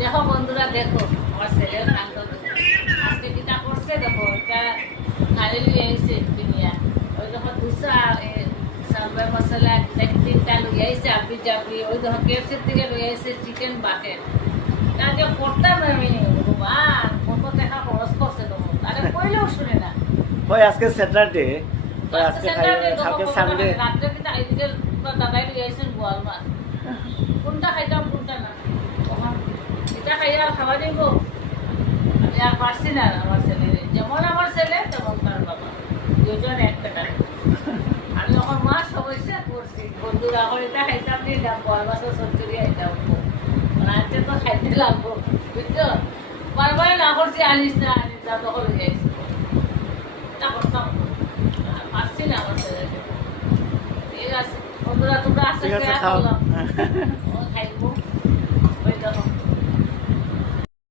দেখো বন্ধুরা, দেখো আমার ছেলের কাণ্ড দেখো। আজকে কিটা করছে দেখো, এটা খালি লুই আইছে কিনিয়া। ওই দেখো দুসা সাম্বার মশলা তিনটা লুই আইছে, আপনি যাবি ওই দেখো কেএফসির থেকে লুই আইছে চিকেন বাকেট। তা যে করতাম আমি ভগবান, কত টাকা খরচ করছে দেখো, আরে কইলেও শুনে না। ওই আজকে স্যাটারডে, ওই আজকে Saturday দেখো, কালকে কত সানডে। টাকা। রাত্রে কিন্তু আইদিকে দাদাই লুই আইছেন বোয়াল মাছ। কোনটা খাইতাম কোনটা না, এটা খাইয়া খাওয়া যাইব। আমি আর পারছি না আমার ছেলে, যেমন আমার ছেলে তেমন তার বাবা, দুজন এক টাকা। আমি এখন মাছ সমস্যা করছি বন্ধুরা, এখন এটা খাইতাম নি না, বয় মাছের সত্তরি খাইতাম। রাত্রে তো খাইতে লাগবো, বুঝছো? বারবার না করছি আনিস না তখন হয়ে যাইছি। এটা করতাম আর পারছি না আমার ছেলেকে। ঠিক আছে বন্ধুরা, তোমরা আস্তে ঠিক আস্তে আছে, খাও। করলাম খাইবো।